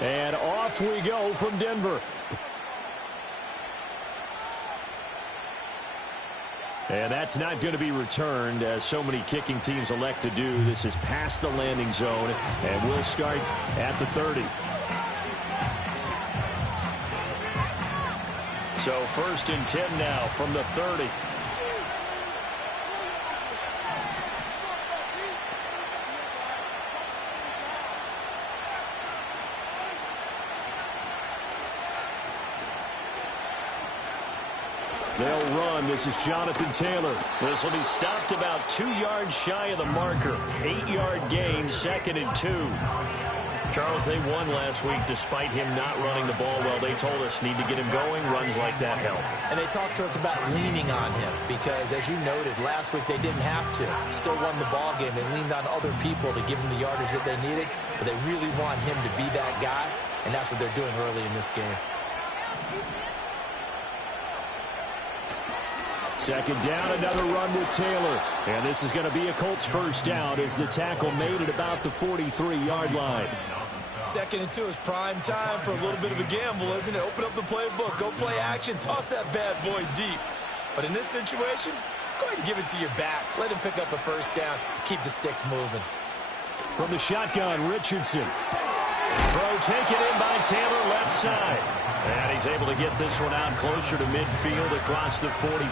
And off we go from Denver. And that's not going to be returned, as so many kicking teams elect to do. This is past the landing zone, and we'll start at the 30. So 1st and 10 now from the 30. They'll run. This is Jonathan Taylor. This will be stopped about 2 yards shy of the marker. 8-yard gain, 2nd and 2. Charles, they won last week despite him not running the ball well. They told us need to get him going. Runs like that help. And they talked to us about leaning on him because, as you noted, last week they didn't have to. Still won the ball game. They leaned on other people to give them the yardage that they needed, but they really want him to be that guy, and that's what they're doing early in this game. 2nd down, another run with Taylor. And this is going to be a Colts 1st down as the tackle made at about the 43-yard line. 2nd and 2 is prime time for a little bit of a gamble, isn't it? Open up the playbook, go play action, toss that bad boy deep. But in this situation, go ahead and give it to your back. Let him pick up a 1st down. Keep the sticks moving. From the shotgun, Richardson. Throw taken in by Taylor, left side. And he's able to get this one out closer to midfield across the 45.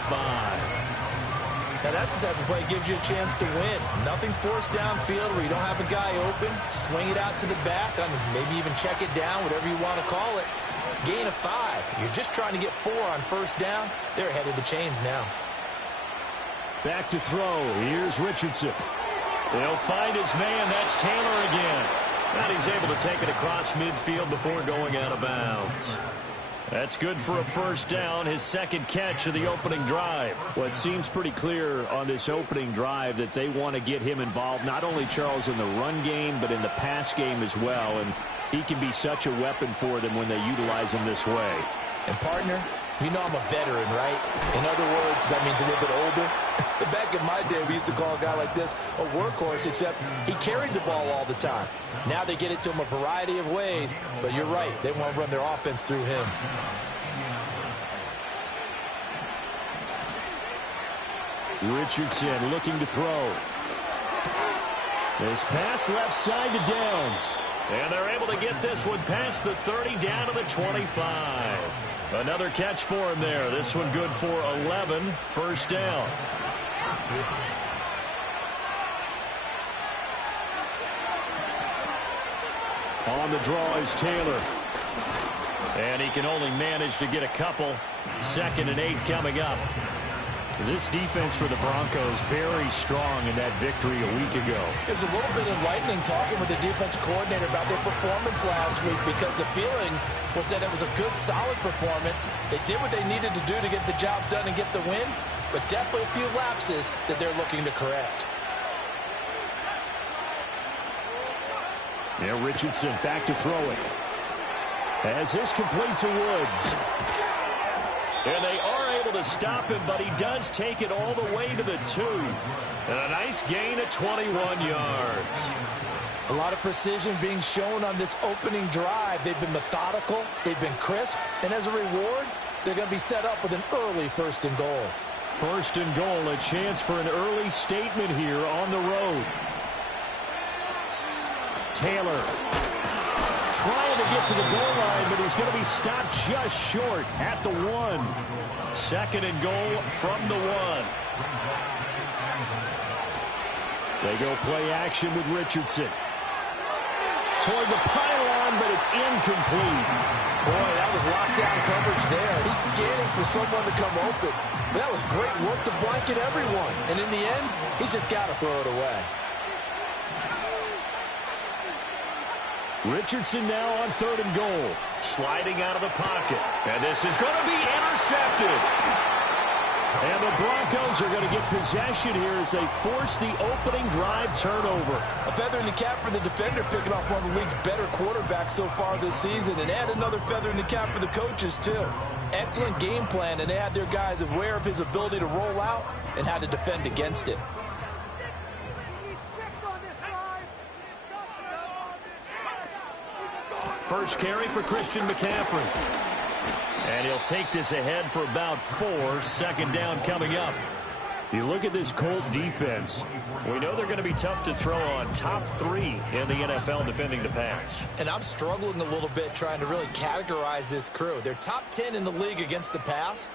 Now that's the type of play that gives you a chance to win. Nothing forced downfield where you don't have a guy open. Swing it out to the back. Maybe even check it down, whatever you want to call it. Gain of 5. You're just trying to get 4 on 1st down. They're ahead of the chains now. Back to throw. Here's Richardson. They'll find his man. That's Taylor again. And he's able to take it across midfield before going out of bounds. That's good for a 1st down, his 2nd catch of the opening drive. Well, it seems pretty clear on this opening drive that they want to get him involved, not only, Charles, in the run game, but in the pass game as well. And he can be such a weapon for them when they utilize him this way. And, partner, you know I'm a veteran, right? In other words, that means a little bit older. Back in my day, we used to call a guy like this a workhorse, except he carried the ball all the time. Now they get it to him a variety of ways, but you're right. They want to run their offense through him. Richardson looking to throw. This pass left side to Downs. And they're able to get this one past the 30 down to the 25. Another catch for him there. This one good for 11. 1st down. On the draw is Taylor. And he can only manage to get a couple. 2nd and 8 coming up. This defense for the Broncos very strong in that victory a week ago. It was a little bit enlightening talking with the defensive coordinator about their performance last week because the feeling was that it was a good, solid performance. They did what they needed to do to get the job done and get the win, but definitely a few lapses that they're looking to correct. Now Richardson back to throw it. As this complete to Woods. And they are able to stop him, but he does take it all the way to the 2. And a nice gain of 21 yards. A lot of precision being shown on this opening drive. They've been methodical, they've been crisp, and as a reward, they're going to be set up with an early 1st and goal. 1st and goal, a chance for an early statement here on the road. Taylor trying to get to the goal line, but he's going to be stopped just short at the 1. 2nd and goal from the 1. They go play action with Richardson. Toward the pylon, but it's incomplete. Boy, that was lockdown coverage there. He's scanning for someone to come open. But that was great work to blanket everyone. And in the end, he's just got to throw it away. Richardson now on 3rd and goal. Sliding out of the pocket. And this is going to be intercepted. And the Broncos are going to get possession here as they force the opening drive turnover. A feather in the cap for the defender, picking off one of the league's better quarterbacks so far this season. And add another feather in the cap for the coaches, too. Excellent game plan, and they had their guys aware of his ability to roll out and how to defend against it. First carry for Christian McCaffrey. And he'll take this ahead for about 4. Second down coming up. You look at this Colt defense. We know they're going to be tough to throw on. Top 3 in the NFL defending the pass. And I'm struggling a little bit trying to really categorize this crew. They're top 10 in the league against the pass,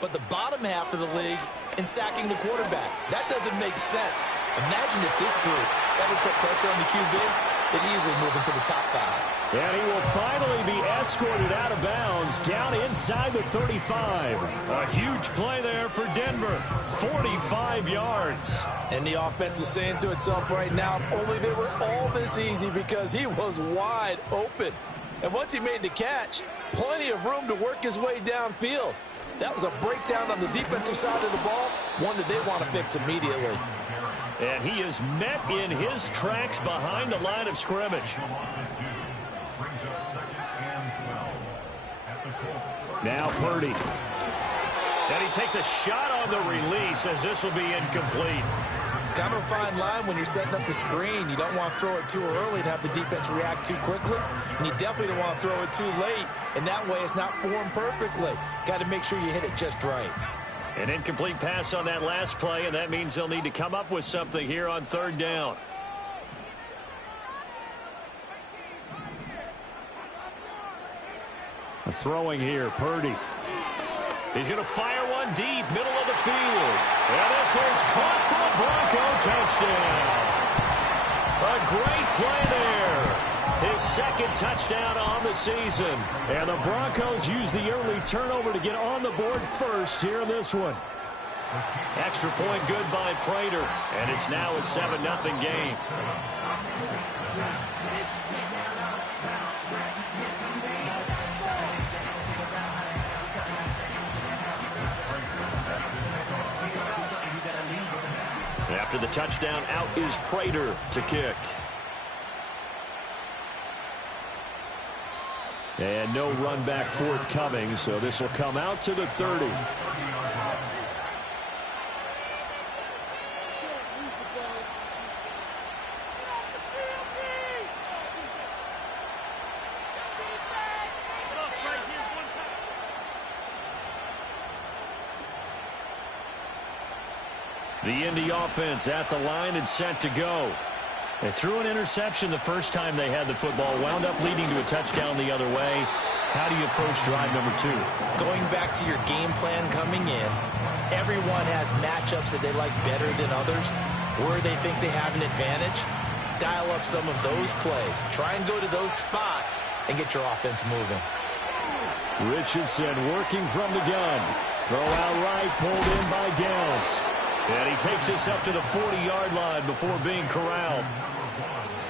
but the bottom half of the league in sacking the quarterback. That doesn't make sense. Imagine if this group ever put pressure on the QB. They'd easily move into the top 5. And he will finally be escorted out of bounds down inside the 35. A huge play there for Denver. 45 yards. And the offense is saying to itself right now, only they were all this easy because he was wide open. And once he made the catch, plenty of room to work his way downfield. That was a breakdown on the defensive side of the ball, one that they want to fix immediately. And he is met in his tracks behind the line of scrimmage. Now Purdy. And he takes a shot on the release as this will be incomplete. Kind of a fine line when you're setting up the screen. You don't want to throw it too early and have the defense react too quickly. And you definitely don't want to throw it too late. And that way it's not formed perfectly. Got to make sure you hit it just right. An incomplete pass on that last play, and that means they'll need to come up with something here on 3rd down. Throwing here, Purdy. He's going to fire one deep, middle of the field. And this is caught for a Bronco touchdown. A great play there. His 2nd touchdown on the season. And the Broncos use the early turnover to get on the board first here in this one. Extra point good by Prater. And it's now a 7-0 game. After the touchdown, out is Prater to kick. And no run back forthcoming, so this will come out to the 30. The Indy offense at the line and set to go. They threw an interception the first time they had the football, wound up leading to a touchdown the other way. How do you approach drive number 2? Going back to your game plan coming in, everyone has matchups that they like better than others, where they think they have an advantage. Dial up some of those plays. Try and go to those spots and get your offense moving. Richardson working from the gun. Throw out right, pulled in by Downs. And he takes this up to the 40-yard line before being corralled.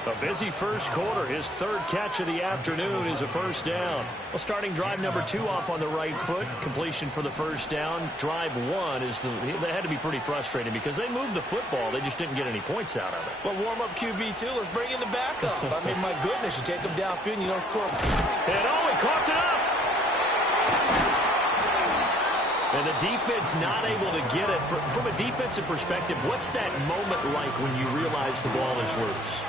A busy first quarter. His 3rd catch of the afternoon is a first down. Well, starting drive number 2 off on the right foot. Completion for the first down. Drive 1 is they had to be pretty frustrating because they moved the football. They just didn't get any points out of it. Well, warm up QB2. Let's bring in the backup. I mean, my goodness, you take them downfield and you don't score. And he coughed it up. And the defense not able to get it. From a defensive perspective, what's that moment like when you realize the ball is loose?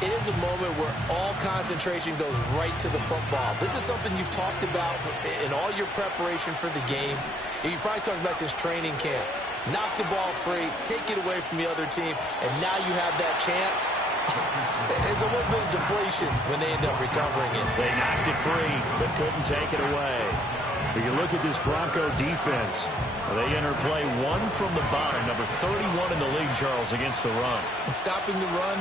It is a moment where all concentration goes right to the football. This is something you've talked about in all your preparation for the game. You probably talked about since training camp. Knock the ball free, take it away from the other team, and now you have that chance. There's a little bit of deflation when they end up recovering it. They knocked it free, but couldn't take it away. When you look at this Bronco defense, they enter play 1 from the bottom, number 31 in the league, Charles, against the run. And stopping the run,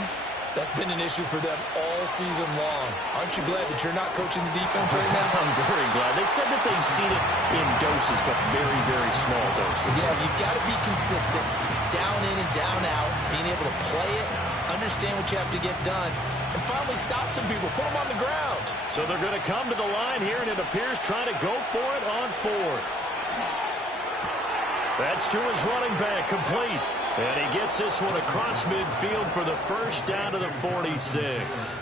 that's been an issue for them all season long. Aren't you glad that you're not coaching the defense right now? I'm very glad. They said that they've seen it in doses, but very, very small doses. Yeah, you've got to be consistent. It's down in and down out, being able to play it, understand what you have to get done, and finally stop some people, put them on the ground. So they're going to come to the line here, and it appears trying to go for it on 4th. That's to his running back, complete. And he gets this one across midfield for the first down to the 46.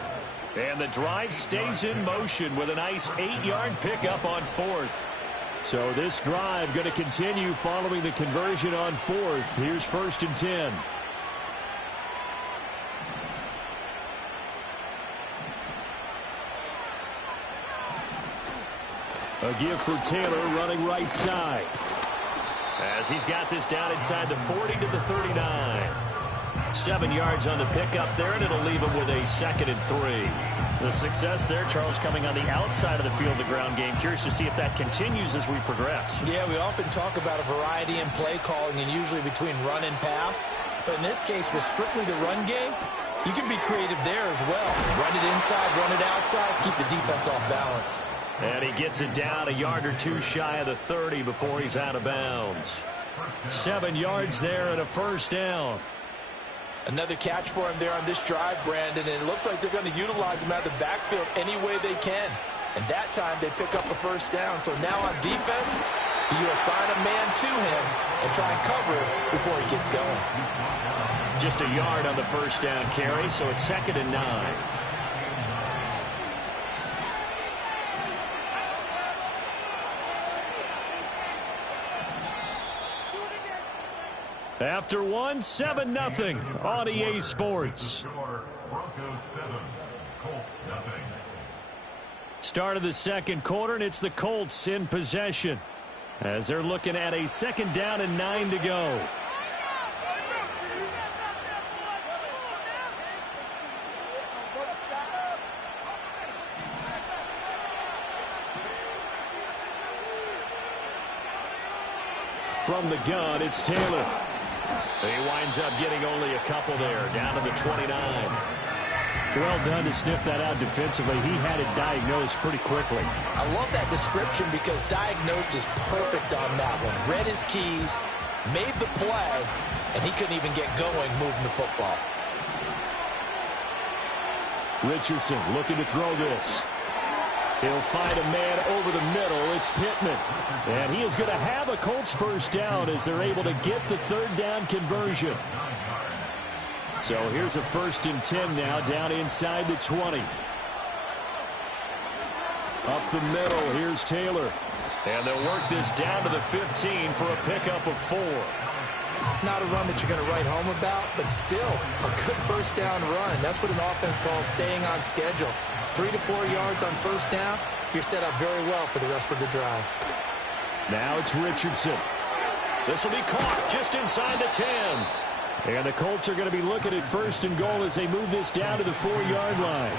And the drive stays in motion with a nice 8-yard pickup on 4th. So this drive going to continue following the conversion on 4th. Here's 1st and 10. A give for Taylor running right side. As he's got this down inside the 40 to the 39. 7 yards on the pickup there, and it'll leave him with a 2nd and 3. The success there, Charles, coming on the outside of the field, the ground game. Curious to see if that continues as we progress. Yeah, we often talk about a variety in play calling and usually between run and pass. But in this case, with strictly the run game, you can be creative there as well. Run it inside, run it outside, keep the defense off balance. And he gets it down a yard or two shy of the 30 before he's out of bounds. 7 yards there and a first down. Another catch for him there on this drive, Brandon, and it looks like they're going to utilize him out of the backfield any way they can. And that time they pick up a first down. So now on defense, you assign a man to him and try and cover it before he gets going. Just a yard on the first down carry, so it's 2nd and 9. After one, 7-0 on EA Sports. Start of the second quarter, and it's the Colts in possession as they're looking at a 2nd down and 9 to go. From the gun, it's Taylor. He winds up getting only a couple there, down to the 29. Well done to sniff that out defensively. He had it diagnosed pretty quickly. I love that description because diagnosed is perfect on that one. Read his keys, made the play, and he couldn't even get going moving the football. Richardson looking to throw this. He'll find a man over the middle. It's Pittman. And he is going to have a Colts first down as they're able to get the 3rd down conversion. So here's a 1st and 10 now down inside the 20. Up the middle, here's Taylor. And they'll work this down to the 15 for a pickup of 4. Not a run that you're going to write home about, but still a good first down run. That's what an offense calls staying on schedule. 3 to 4 yards on first down, you're set up very well for the rest of the drive. Now it's Richardson. This will be caught just inside the 10. And the Colts are going to be looking at 1st and goal as they move this down to the 4-yard line.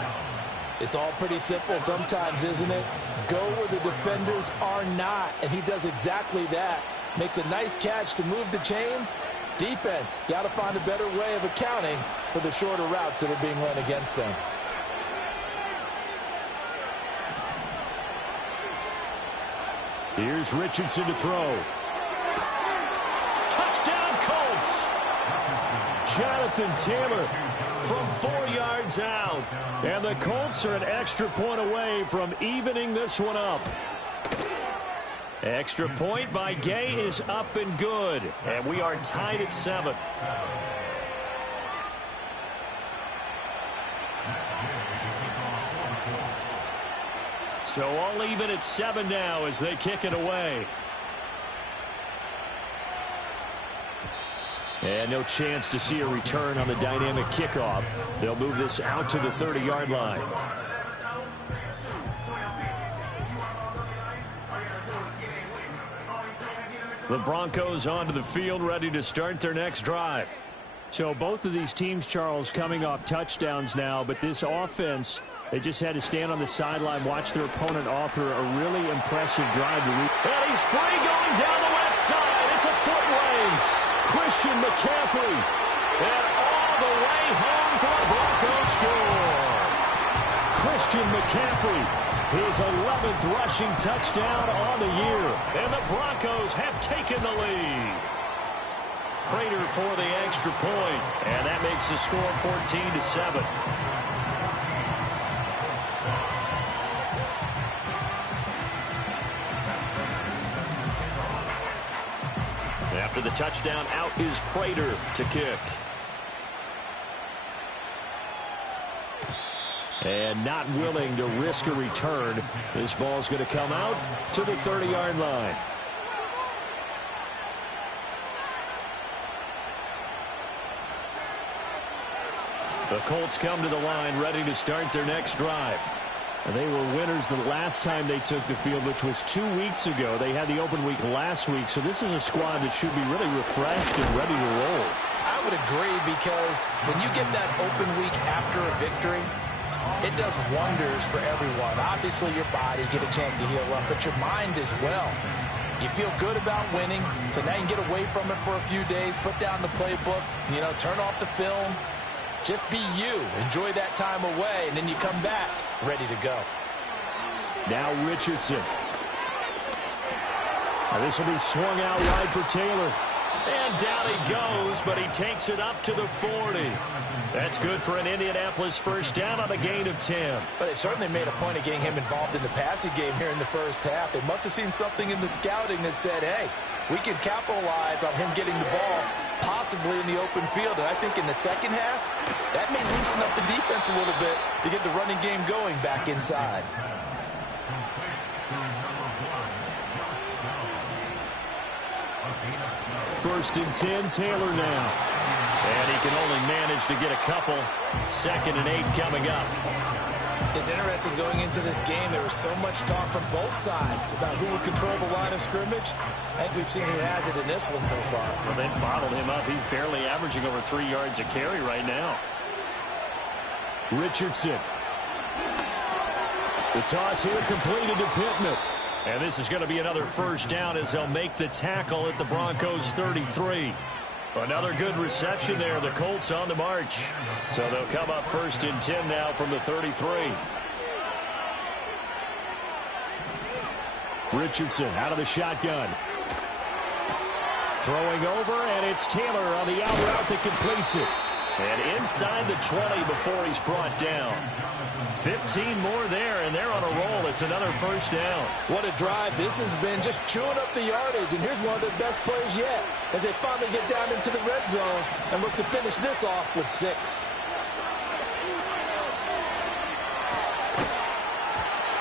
It's all pretty simple sometimes, isn't it? Go where the defenders are not, and he does exactly that. Makes a nice catch to move the chains. Defense, got to find a better way of accounting for the shorter routes that are being run against them. Here's Richardson to throw. Touchdown, Colts! Jonathan Taylor from 4 yards out. And the Colts are an extra point away from evening this one up. Extra point by Gay is up and good. And we are tied at 7. So all even at 7 now as they kick it away. And no chance to see a return on the dynamic kickoff. They'll move this out to the 30-yard line. The Broncos onto the field, ready to start their next drive. So both of these teams, Charles, coming off touchdowns now, but this offense, they just had to stand on the sideline, watch their opponent author a really impressive drive. And he's free going down the left side. It's a foot race. Christian McCaffrey. And all the way home for a Broncos score. Christian McCaffrey, his 11th rushing touchdown on the year. And the Broncos have taken the lead. Prater for the extra point. And that makes the score 14-7. After the touchdown, out is Prater to kick. And not willing to risk a return. This ball's going to come out to the 30-yard line. The Colts come to the line ready to start their next drive. They were winners the last time they took the field, which was 2 weeks ago. They had the open week last week, so this is a squad that should be really refreshed and ready to roll. I would agree, because when you get that open week after a victory, it does wonders for everyone. Obviously, your body, get a chance to heal up, but your mind as well. You feel good about winning, so now you can get away from it for a few days, put down the playbook, turn off the film. Just be you. Enjoy that time away, and then you come back ready to go. Now Richardson. This will be swung out wide for Taylor. And down he goes, but he takes it up to the 40. That's good for an Indianapolis first down on a gain of 10. But they certainly made a point of getting him involved in the passing game here in the first half. They must have seen something in the scouting that said, hey, we can capitalize on him getting the ball, possibly in the open field. And I think in the second half, that may loosen up the defense a little bit to get the running game going back inside. First and 10, Taylor now. And he can only manage to get a couple. 2nd and 8 coming up. It's interesting going into this game. There was so much talk from both sides about who would control the line of scrimmage. I think we've seen who has it in this one so far. Well, they've bottled him up. He's barely averaging over 3 yards a carry right now. Richardson. The toss here completed to Pittman. And this is going to be another first down as they'll make the tackle at the Broncos 33. Another good reception there. The Colts on the march. So they'll come up 1st and 10 now from the 33. Richardson out of the shotgun. Throwing over, and it's Taylor on the out route that completes it. And inside the 20 before he's brought down. 15 more there, and they're on a roll. It's another first down. What a drive this has been, just chewing up the yardage. And here's one of their best plays yet as they finally get down into the red zone and look to finish this off with 6.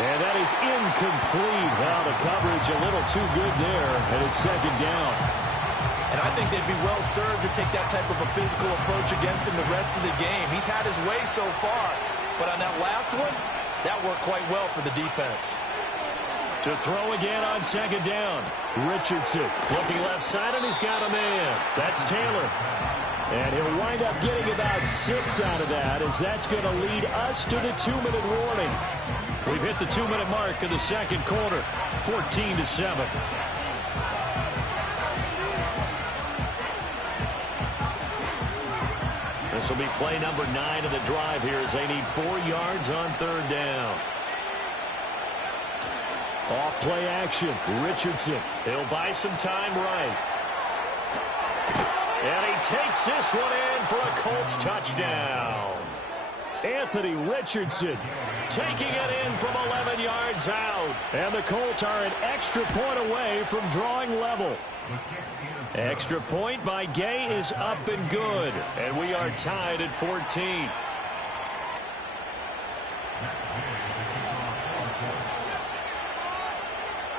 And that is incomplete. Well, the coverage a little too good there, and it's 2nd down. And I think they'd be well served to take that type of a physical approach against him the rest of the game. He's had his way so far, but on that last one, that worked quite well for the defense. To throw again on 2nd down. Richardson looking left side, and he's got a man. That's Taylor. And he'll wind up getting about 6 out of that, as that's going to lead us to the 2-minute warning. We've hit the 2-minute mark of the second quarter, 14-7. This will be play number 9 of the drive here as they need 4 yards on 3rd down. Off play action. Richardson. He'll buy some time right. And he takes this one in for a Colts touchdown. Anthony Richardson taking it in from 11 yards out. And the Colts are an extra point away from drawing level. Extra point by Gay is up and good. And we are tied at 14.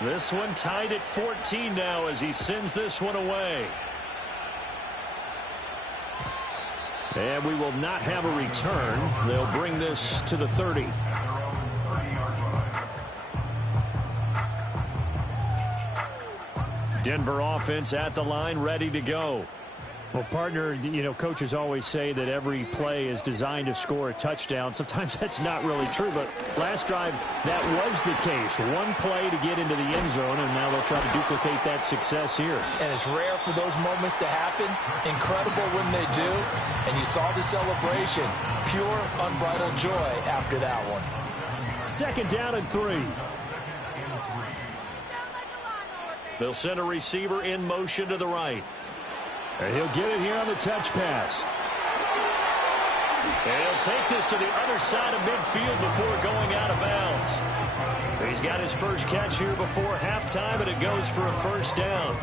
This one tied at 14 now as he sends this one away. And we will not have a return. They'll bring this to the 30. Denver offense at the line, ready to go. Well, partner, coaches always say that every play is designed to score a touchdown. Sometimes that's not really true, but last drive, that was the case. One play to get into the end zone, and now they'll try to duplicate that success here. And it's rare for those moments to happen. Incredible when they do. And you saw the celebration. Pure, unbridled joy after that one. 2nd down and 3. They'll send a receiver in motion to the right. And he'll get it here on the touch pass. And he'll take this to the other side of midfield before going out of bounds. He's got his first catch here before halftime, and it goes for a first down.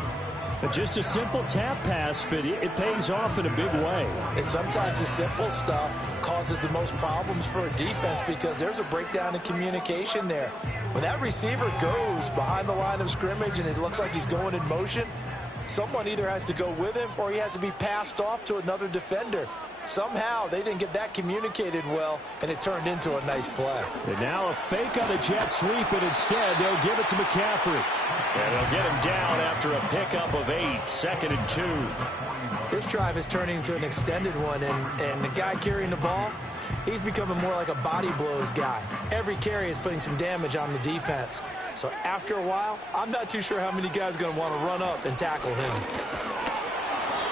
But just a simple tap pass, but it pays off in a big way. And sometimes the simple stuff causes the most problems for a defense because there's a breakdown in communication there. When that receiver goes behind the line of scrimmage and it looks like he's going in motion, someone either has to go with him or he has to be passed off to another defender. Somehow, they didn't get that communicated well, and it turned into a nice play. And now a fake on the jet sweep, and instead they'll give it to McCaffrey. And they'll get him down after a pickup of 8, 2nd and 2. This drive is turning into an extended one, and the guy carrying the ball, he's becoming more like a body blows guy. Every carry is putting some damage on the defense. So after a while, I'm not too sure how many guys are going to want to run up and tackle him.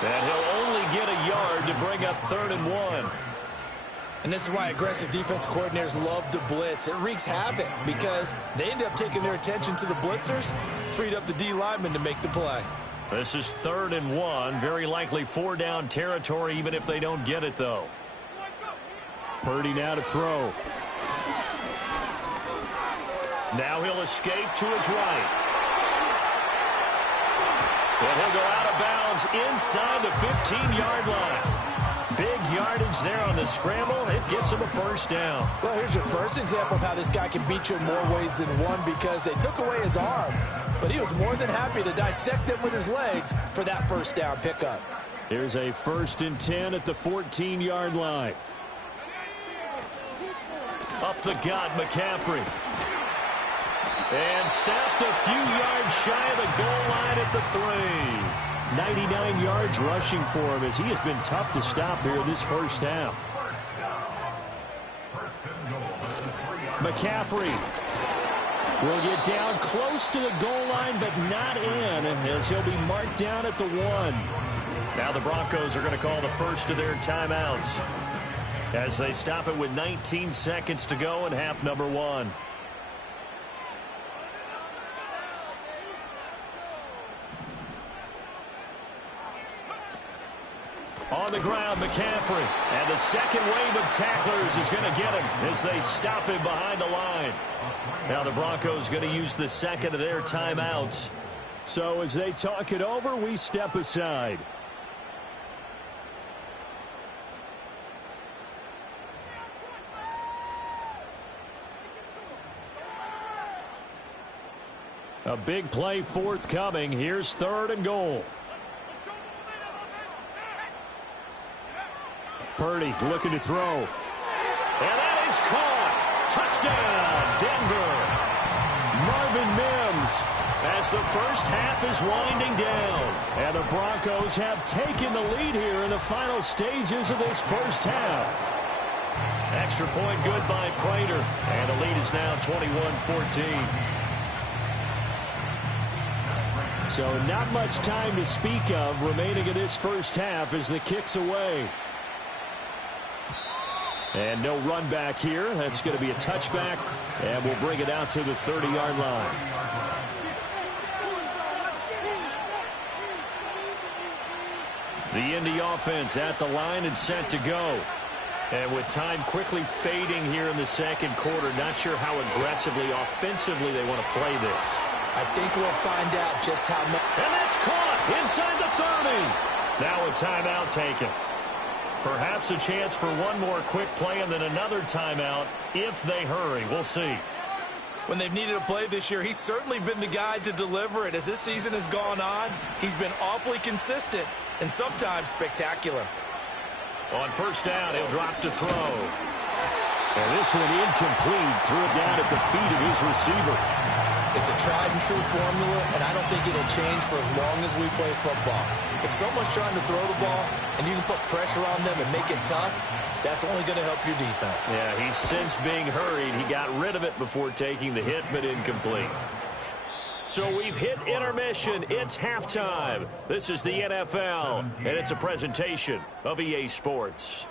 And he'll only get a yard to bring up 3rd and 1. And this is why aggressive defense coordinators love to blitz. It wreaks havoc because they end up taking their attention to the blitzers, freed up the D lineman to make the play. This is 3rd and 1. Very likely 4-down territory, even if they don't get it, though. Purdy now to throw. Now he'll escape to his right. And he'll go out of bounds inside the 15-yard line. Big yardage there on the scramble. It gets him a 1st down. Well, here's your first example of how this guy can beat you in more ways than one because they took away his arm. But he was more than happy to dissect them with his legs for that 1st down pickup. Here's a 1st and 10 at the 14-yard line. Up the gut, McCaffrey. And stopped a few yards shy of the goal line at the 3. 99 yards rushing for him as he has been tough to stop here in this 1st half. McCaffrey will get down close to the goal line, but not in, as he'll be marked down at the 1. Now the Broncos are going to call the first of their timeouts as they stop it with 19 seconds to go in half number 1. On the ground, McCaffrey. And the second wave of tacklers is going to get him as they stop him behind the line. Now the Broncos going to use the second of their timeouts. So as they talk it over, we step aside. A big play forthcoming. Here's 3rd and goal. Purdy looking to throw. And that is caught. Touchdown, Denver. Marvin Mims as the 1st half is winding down. And the Broncos have taken the lead here in the final stages of this 1st half. Extra point good by Prater. And the lead is now 21-14. So not much time to speak of remaining in this 1st half as the kick's away. And no run back here. That's going to be a touchback. And we'll bring it out to the 30-yard line. The Indy offense at the line and set to go. And with time quickly fading here in the 2nd quarter, not sure how aggressively, offensively they want to play this. I think we'll find out just how much. And that's caught inside the 30. Now a timeout taken. Perhaps a chance for one more quick play and then another timeout if they hurry. We'll see. When they've needed a play this year, he's certainly been the guy to deliver it. As this season has gone on, he's been awfully consistent and sometimes spectacular. On 1st down, he'll drop to throw. And this one incomplete. Threw it down at the feet of his receiver. It's a tried-and-true formula, and I don't think it'll change for as long as we play football. If someone's trying to throw the ball and you can put pressure on them and make it tough, that's only going to help your defense. Yeah, he's since being hurried. He got rid of it before taking the hit, but incomplete. So we've hit intermission. It's halftime. This is the NFL, and it's a presentation of EA Sports.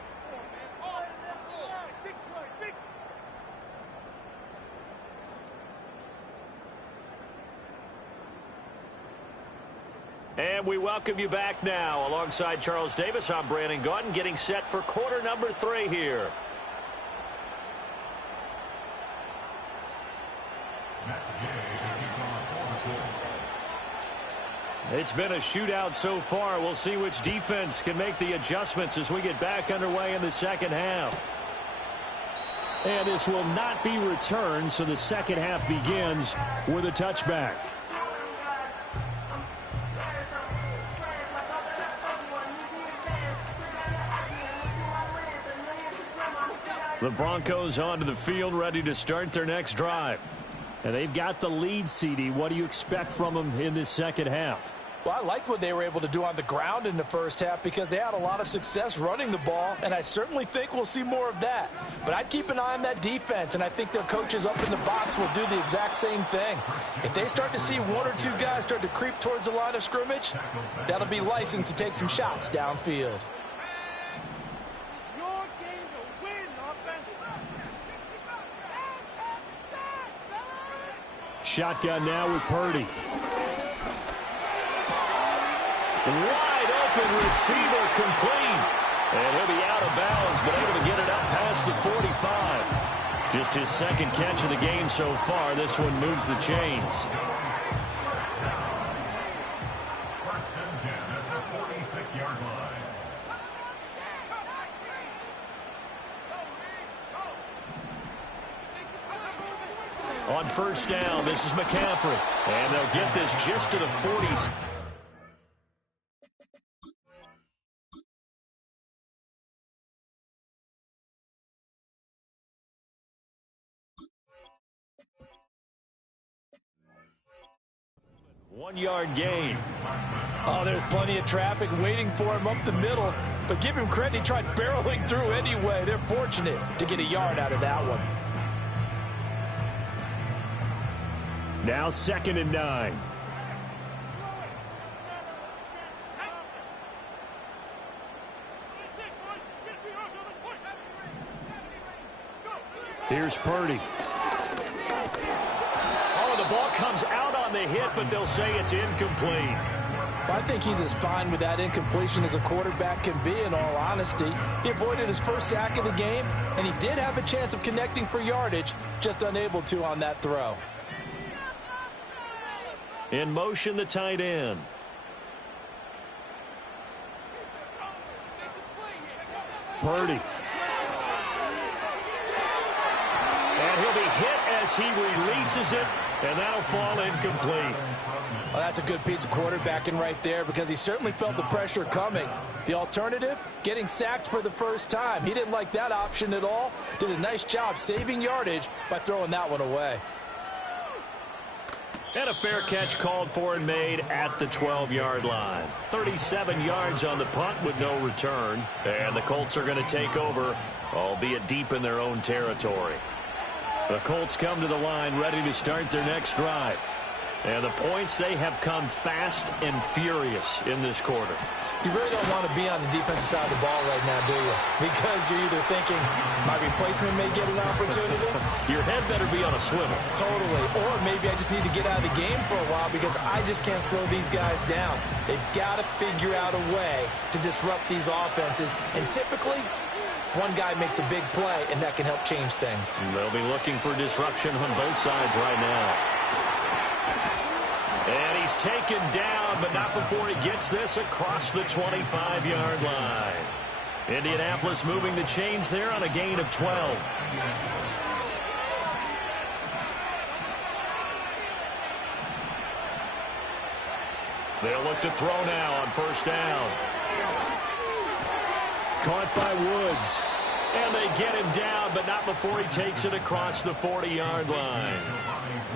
And we welcome you back now. Alongside Charles Davis, I'm Brandon Gaudin, getting set for quarter number 3 here. It's been a shootout so far. We'll see which defense can make the adjustments as we get back underway in the 2nd half. And this will not be returned, so the 2nd half begins with a touchback. The Broncos onto the field, ready to start their next drive. And they've got the lead, CD. What do you expect from them in this second half? Well, I liked what they were able to do on the ground in the first half because they had a lot of success running the ball, and I certainly think we'll see more of that. But I'd keep an eye on that defense, and I think their coaches up in the box will do the exact same thing. If they start to see one or two guys start to creep towards the line of scrimmage, that'll be licensed to take some shots downfield. Shotgun now with Purdy. Wide open receiver complete. And he'll be out of bounds, but able to get it up past the 45. Just his second catch of the game so far. This one moves the chains. First and 10 at the 46-yard line. On first down, this is McCaffrey. And they'll get this just to the 40s. One-yard gain. Oh, there's plenty of traffic waiting for him up the middle. But give him credit, he tried barreling through anyway. They're fortunate to get a yard out of that one. Now 2nd and 9. Here's Purdy. Oh, the ball comes out on the hit, but they'll say it's incomplete. Well, I think he's as fine with that incompletion as a quarterback can be, in all honesty. He avoided his first sack of the game, and he did have a chance of connecting for yardage, just unable to on that throw. In motion, the tight end. Purdy. And he'll be hit as he releases it, and that'll fall incomplete. Well, that's a good piece of quarterbacking right there because he certainly felt the pressure coming. The alternative, getting sacked for the first time. He didn't like that option at all. Did a nice job saving yardage by throwing that one away. And a fair catch called for and made at the 12-yard line. 37 yards on the punt with no return. And the Colts are going to take over, albeit deep in their own territory. The Colts come to the line ready to start their next drive. And the points, they have come fast and furious in this quarter. You really don't want to be on the defensive side of the ball right now, do you? Because you're either thinking, my replacement may get an opportunity. Your head better be on a swivel. Totally. Or maybe I just need to get out of the game for a while because I just can't slow these guys down. They've got to figure out a way to disrupt these offenses. And typically, one guy makes a big play, and that can help change things. They'll be looking for disruption on both sides right now. And he's taken down, but not before he gets this across the 25-yard line. Indianapolis moving the chains there on a gain of 12. They'll look to throw now on first down. Caught by Woods. And they get him down, but not before he takes it across the 40-yard line.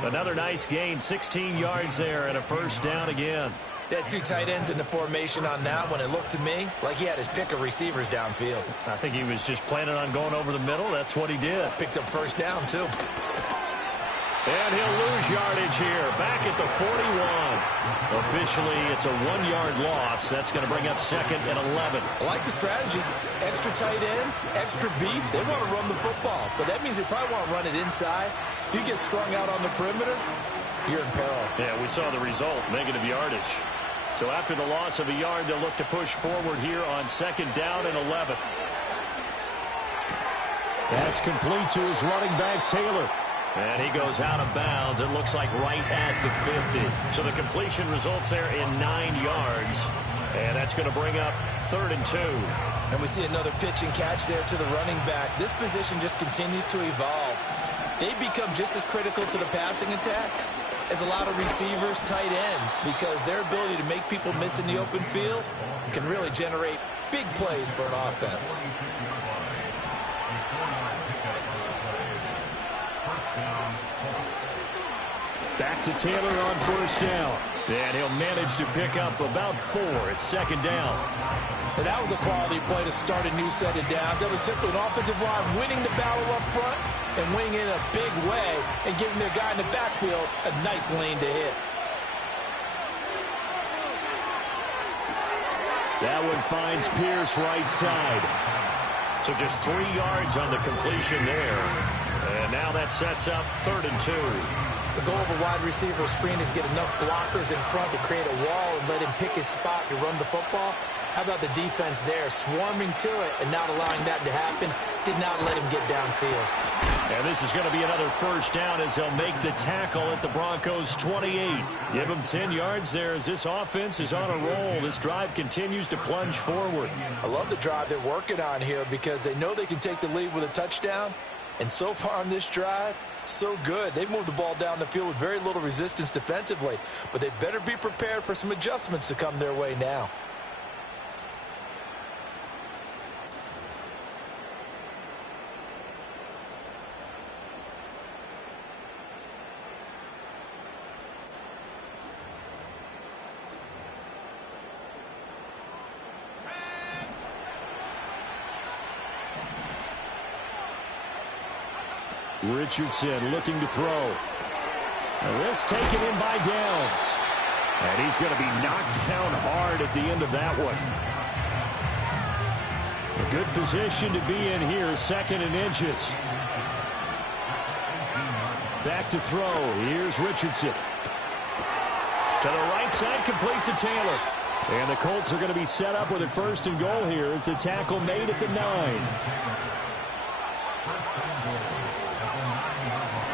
Another nice gain, 16 yards there, and a first down again. They had two tight ends in the formation on that one. It looked to me like he had his pick of receivers downfield. I think he was just planning on going over the middle. That's what he did. Picked up first down, too. And he'll lose yardage here, back at the 41. Officially, it's a 1-yard loss. That's going to bring up 2nd and 11. I like the strategy. Extra tight ends, extra beef. They want to run the football, but that means they probably want to run it inside. If you get strung out on the perimeter, you're in peril. Yeah, we saw the result, negative yardage. So after the loss of a yard, they'll look to push forward here on 2nd down and 11. That's complete to his running back, Taylor. And he goes out of bounds. It looks like right at the 50. So the completion results there in 9 yards. And that's going to bring up 3rd and 2. And we see another pitch and catch there to the running back. This position just continues to evolve. They become just as critical to the passing attack as a lot of receivers, tight ends, because their ability to make people miss in the open field can really generate big plays for an offense. Back to Taylor on first down. And he'll manage to pick up about 4 at second down. And that was a quality play to start a new set of downs. That was simply an offensive line winning the battle up front and winning it in a big way and giving their guy in the backfield a nice lane to hit. That one finds Pierce right side. So just 3 yards on the completion there. And now that sets up 3rd and 2. The goal of a wide receiver screen is get enough blockers in front to create a wall and let him pick his spot to run the football. How about the defense there, swarming to it and not allowing that to happen? Did not let him get downfield. And this is going to be another first down as they'll make the tackle at the Broncos 28. Give them 10 yards there as this offense is on a roll. This drive continues to plunge forward. I love the drive they're working on here because they know they can take the lead with a touchdown. And so far on this drive, so good. They've moved the ball down the field with very little resistance defensively. But they better be prepared for some adjustments to come their way now. Richardson looking to throw. And this taken in by Downs. And he's going to be knocked down hard at the end of that one. A good position to be in here, 2nd and inches. Back to throw. Here's Richardson. To the right side, complete to Taylor. And the Colts are going to be set up with a 1st and goal here as the tackle made at the 9.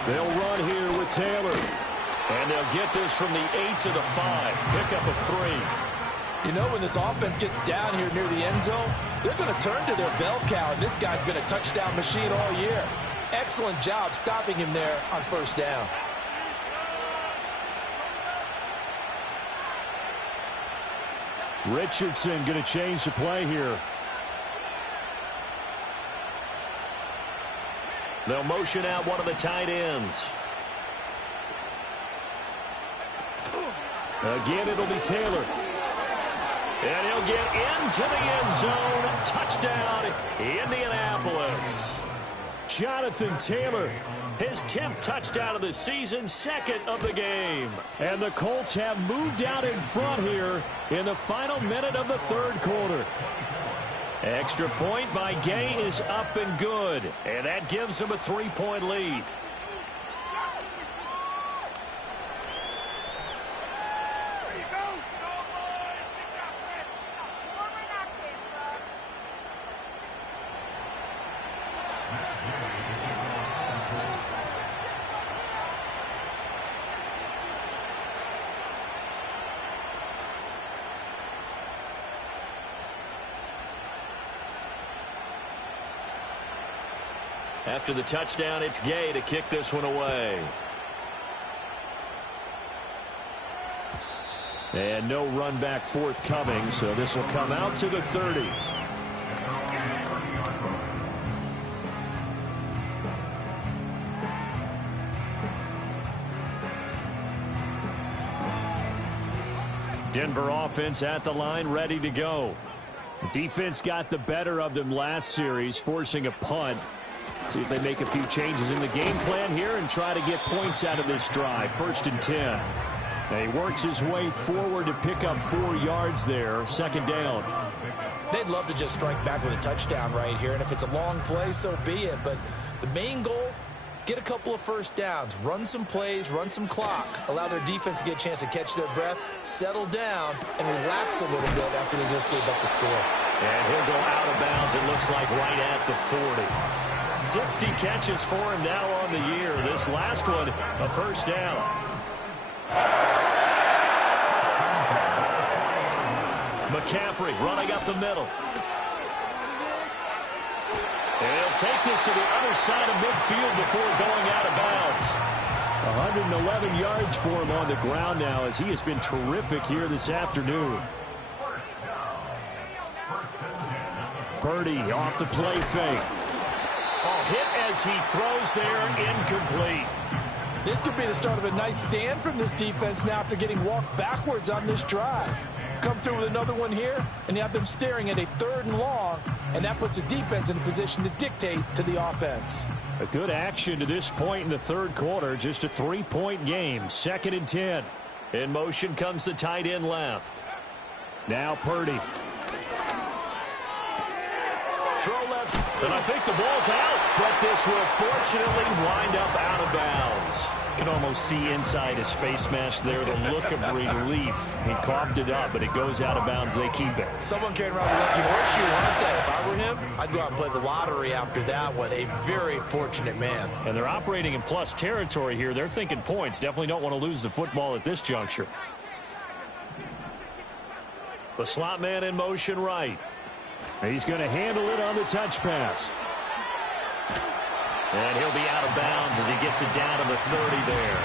They'll run here with Taylor. And they'll get this from the 8 to the 5. Pick up of 3. You know, when this offense gets down here near the end zone, they're going to turn to their bell cow. And this guy's been a touchdown machine all year. Excellent job stopping him there on 1st down. Richardson going to change the play here. They'll motion out one of the tight ends. Again, it'll be Taylor. And he'll get into the end zone. Touchdown, Indianapolis. Jonathan Taylor. His 10th touchdown of the season, 2nd of the game. And the Colts have moved out in front here in the final minute of the 3rd quarter. Extra point by Gay is up and good. And that gives them a 3-point lead. After the touchdown, it's Gay to kick this one away. And no run back forthcoming, so this will come out to the 30. Denver offense at the line, ready to go. Defense got the better of them last series, forcing a punt. See if they make a few changes in the game plan here and try to get points out of this drive. 1st and 10. And he works his way forward to pick up 4 yards there. 2nd down. They'd love to just strike back with a touchdown right here. And if it's a long play, so be it. But the main goal, get a couple of 1st downs. Run some plays, run some clock. Allow their defense to get a chance to catch their breath, settle down, and relax a little bit after they just gave up the score. And he'll go out of bounds, it looks like, right at the 40. 60 catches for him now on the year. This last one, a 1st down. McCaffrey running up the middle. And he'll take this to the other side of midfield before going out of bounds. 111 yards for him on the ground now as he has been terrific here this afternoon. Purdy off the play fake. Oh, hit as he throws there, incomplete. This could be the start of a nice stand from this defense now after getting walked backwards on this drive. Come through with another one here, and you have them staring at a 3rd and long, and that puts the defense in a position to dictate to the offense. A good action to this point in the 3rd quarter. Just a 3-point game. 2nd and 10. In motion comes the tight end left. Now Purdy. Throw left, and I think the ball's out, but this will fortunately wind up out of bounds. You can almost see inside his face mask there the look of relief. He coughed it up, but it goes out of bounds. They keep it. Someone carrying around a lucky horseshoe, aren't they? If I were him, I'd go out and play the lottery after that one. A very fortunate man. And they're operating in plus territory here. They're thinking points. Definitely don't want to lose the football at this juncture. The slot man in motion right. He's going to handle it on the touch pass. And he'll be out of bounds as he gets it down to the 30 there.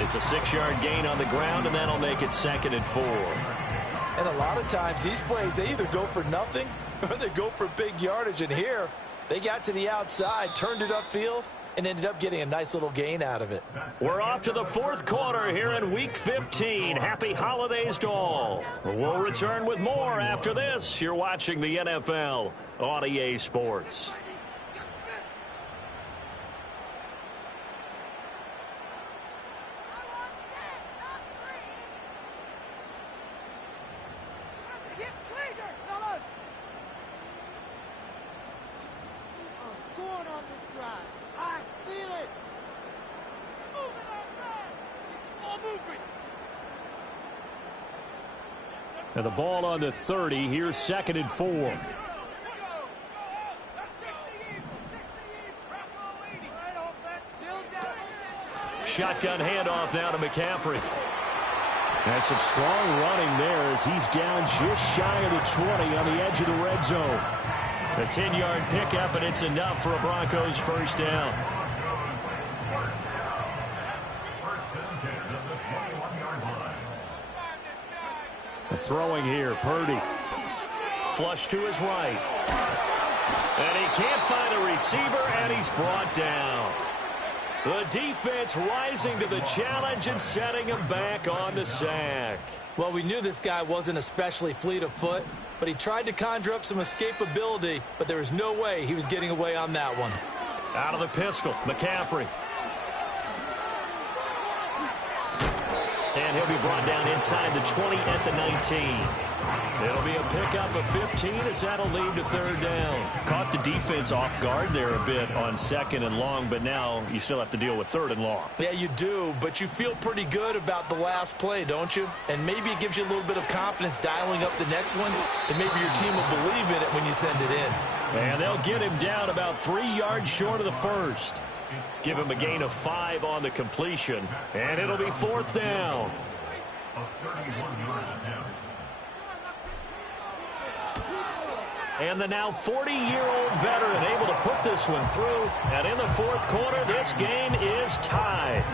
It's a 6-yard gain on the ground, and that'll make it 2nd and 4. And a lot of times these plays, they either go for nothing or they go for big yardage. And here, they got to the outside, turned it upfield, and ended up getting a nice little gain out of it. We're off to the 4th quarter here in Week 15. Happy holidays to all. We'll return with more after this. You're watching the NFL on EA Sports. And the ball on the 30. Here's 2nd and 4. Shotgun handoff now to McCaffrey. That's some strong running there as he's down just shy of the 20 on the edge of the red zone. A 10-yard pickup, and it's enough for a Broncos first down. Throwing here, Purdy. Flush to his right. And he can't find a receiver, and he's brought down. The defense rising to the challenge and setting him back on the sack. Well, we knew this guy wasn't especially fleet of foot, but he tried to conjure up some escapability, but there was no way he was getting away on that one. Out of the pistol, McCaffrey. And he'll be brought down inside the 20 at the 19. It'll be a pickup of 15 as that'll lead to 3rd down. Caught the defense off guard there a bit on 2nd and long, but now you still have to deal with 3rd and long. Yeah, you do, but you feel pretty good about the last play, don't you? And maybe it gives you a little bit of confidence dialing up the next one, and maybe your team will believe in it when you send it in. And they'll get him down about 3 yards short of the first. Give him a gain of 5 on the completion, and it'll be 4th down. And the now 40-year-old veteran able to put this one through. And in the 4th quarter, this game is tied.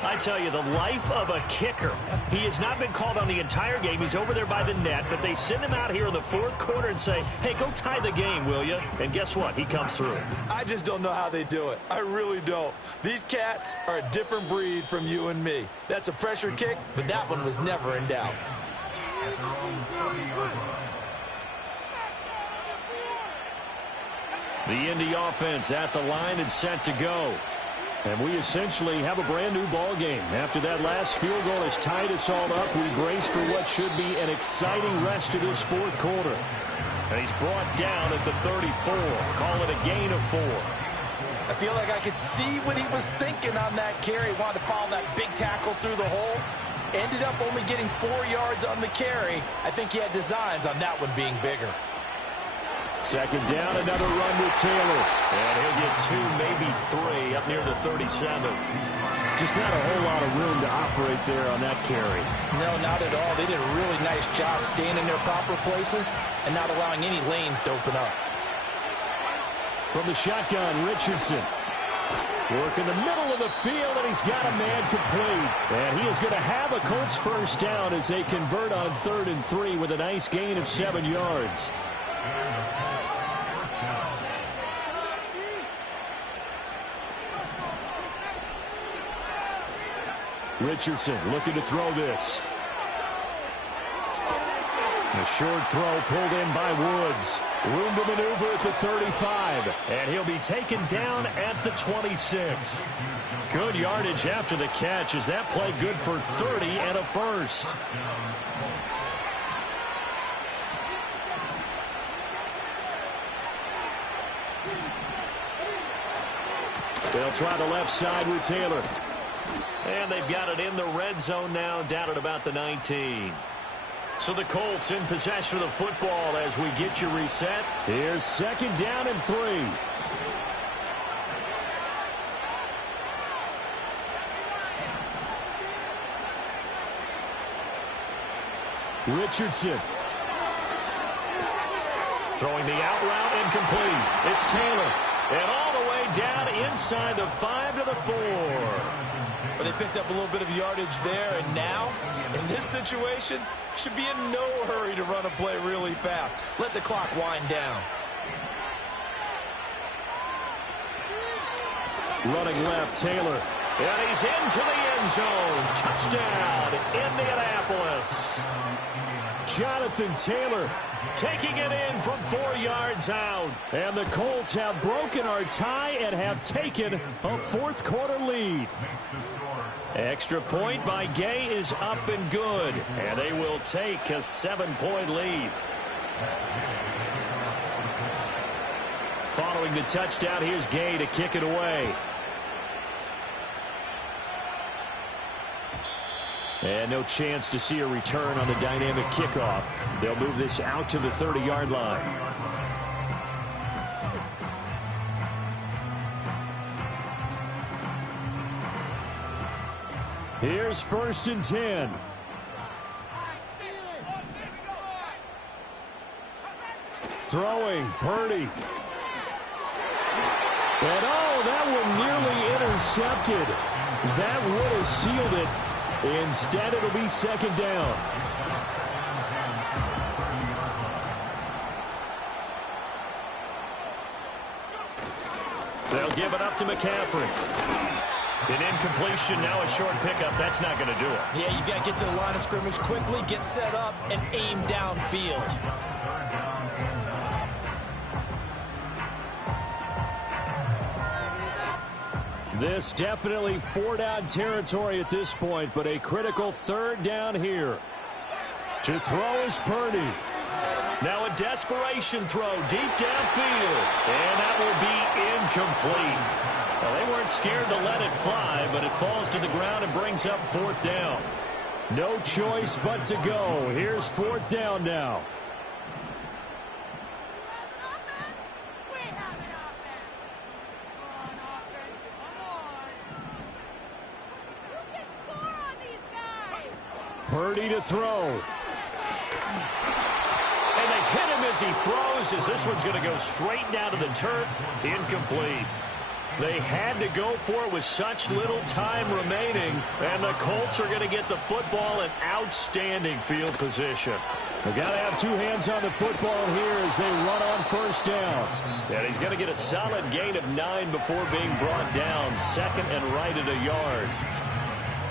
I tell you, the life of a kicker. He has not been called on the entire game. He's over there by the net, but they send him out here in the 4th quarter and say, hey, go tie the game, will you? And guess what? He comes through. I just don't know how they do it. I really don't. These cats are a different breed from you and me. That's a pressure kick, but that one was never in doubt. The Indy offense at the line and set to go. And we essentially have a brand new ball game. After that last field goal has tied us all up, we brace for what should be an exciting rest of this 4th quarter. And he's brought down at the 34. Call it a gain of 4. I feel like I could see what he was thinking on that carry. He wanted to follow that big tackle through the hole. Ended up only getting 4 yards on the carry. I think he had designs on that one being bigger. 2nd down, another run with Taylor. And he'll get 2, maybe 3 up near the 37. Just not a whole lot of room to operate there on that carry. No, not at all. They did a really nice job staying in their proper places and not allowing any lanes to open up. From the shotgun, Richardson. Work in the middle of the field, and he's got a man complete. And he is going to have a Colts first down as they convert on 3rd and 3 with a nice gain of 7 yards. Richardson looking to throw this. A short throw pulled in by Woods. Room to maneuver at the 35. And he'll be taken down at the 26. Good yardage after the catch as that play good for 30 and a first. They'll try the left side with Taylor. And they've got it in the red zone now, down at about the 19. So the Colts in possession of the football as we get you reset. Here's 2nd down and 3. Richardson. Throwing the out route incomplete. It's Taylor. And all the way down inside the 5 to the 4. But they picked up a little bit of yardage there, and now, in this situation, should be in no hurry to run a play really fast. Let the clock wind down. Running left, Taylor. And he's into the end zone. Touchdown, Indianapolis. Jonathan Taylor taking it in from 4 yards out. And the Colts have broken our tie and have taken a 4th quarter lead. Extra point by Gay is up and good. And they will take a 7-point lead. Following the touchdown, here's Gay to kick it away. And no chance to see a return on the dynamic kickoff. They'll move this out to the 30-yard line. Here's 1st and 10. Throwing, Purdy. And oh, that one nearly intercepted. That would have sealed it. Instead, it'll be 2nd down. They'll give it up to McCaffrey. An incompletion, now a short pickup. That's not going to do it. Yeah, you've got to get to the line of scrimmage quickly, get set up, and aim downfield. This definitely 4-down territory at this point, but a critical 3rd down here. To throw is Purdy. Now a desperation throw deep downfield. And that will be incomplete. Well, they weren't scared to let it fly, but it falls to the ground and brings up 4th down. No choice but to go. Here's 4th down now. Purdy to throw. And they hit him as he throws, as this one's going to go straight down to the turf. Incomplete. They had to go for it with such little time remaining, and the Colts are going to get the football in outstanding field position. They've got to have 2 hands on the football here as they run on 1st down. And he's going to get a solid gain of 9 before being brought down. 2nd and right at a yard.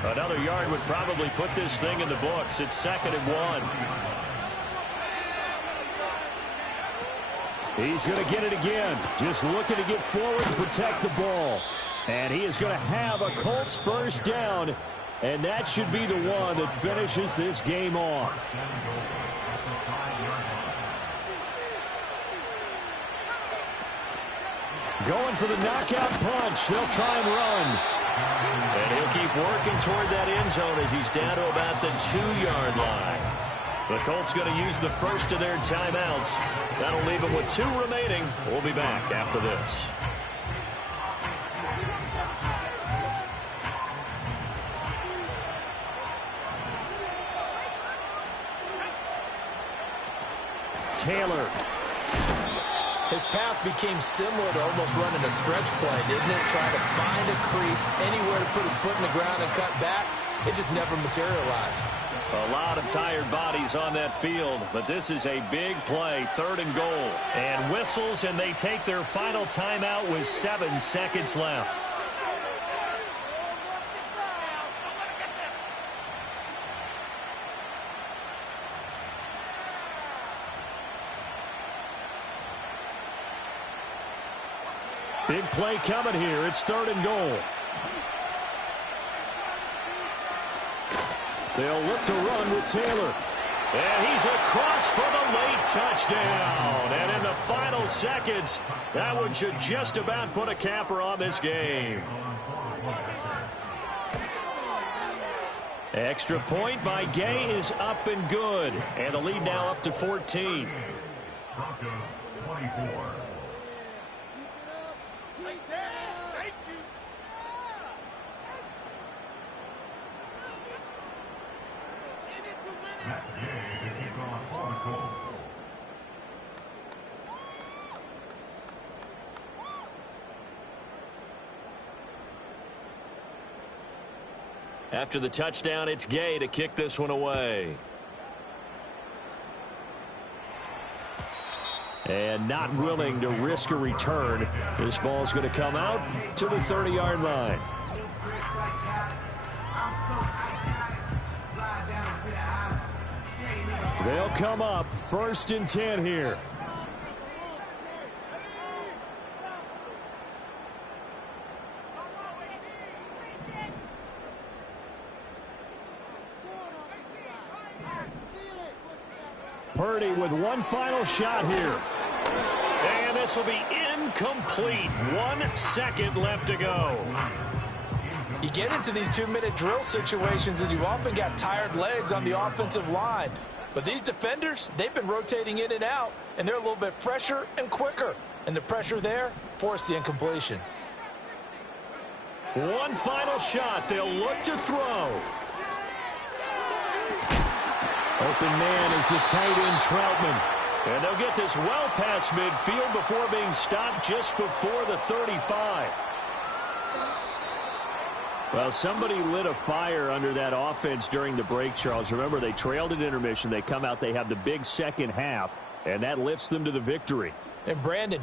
Another yard would probably put this thing in the books. It's 2nd and 1. He's going to get it again. Just looking to get forward and protect the ball. And he is going to have a Colts 1st down. And that should be the one that finishes this game off. Going for the knockout punch. They'll try and run. And he'll keep working toward that end zone as he's down to about the 2-yard line. The Colts going to use the first of their timeouts. That'll leave them with 2 remaining. We'll be back after this. Taylor. His path became similar to almost running a stretch play, didn't it? Trying to find a crease, anywhere to put his foot in the ground and cut back. It just never materialized. A lot of tired bodies on that field, but this is a big play, 3rd and goal. And whistles, and they take their final timeout with 7 seconds left. Big play coming here. It's 3rd and goal. They'll look to run with Taylor. And he's across for the late touchdown. And in the final seconds, that one should just about put a capper on this game. Extra point by Gay is up and good. And the lead now up to 14. Broncos 24. Matt Gay to kick off for the Colts. After the touchdown, it's Gay to kick this one away. And not willing to risk a return. This ball's going to come out to the 30-yard line. They'll come up 1st and 10 here. Purdy with one final shot here. And this will be incomplete. 1 second left to go. You get into these 2-minute drill situations and you've often got tired legs on the offensive line. But these defenders, they've been rotating in and out, and they're a little bit fresher and quicker. And the pressure there forced the incompletion. One final shot. They'll look to throw. Open man is the tight end, Troutman. And they'll get this well past midfield before being stopped just before the 35. Well, somebody lit a fire under that offense during the break, Charles. Remember, they trailed at intermission. They come out, they have the big second half, and that lifts them to the victory. And Brandon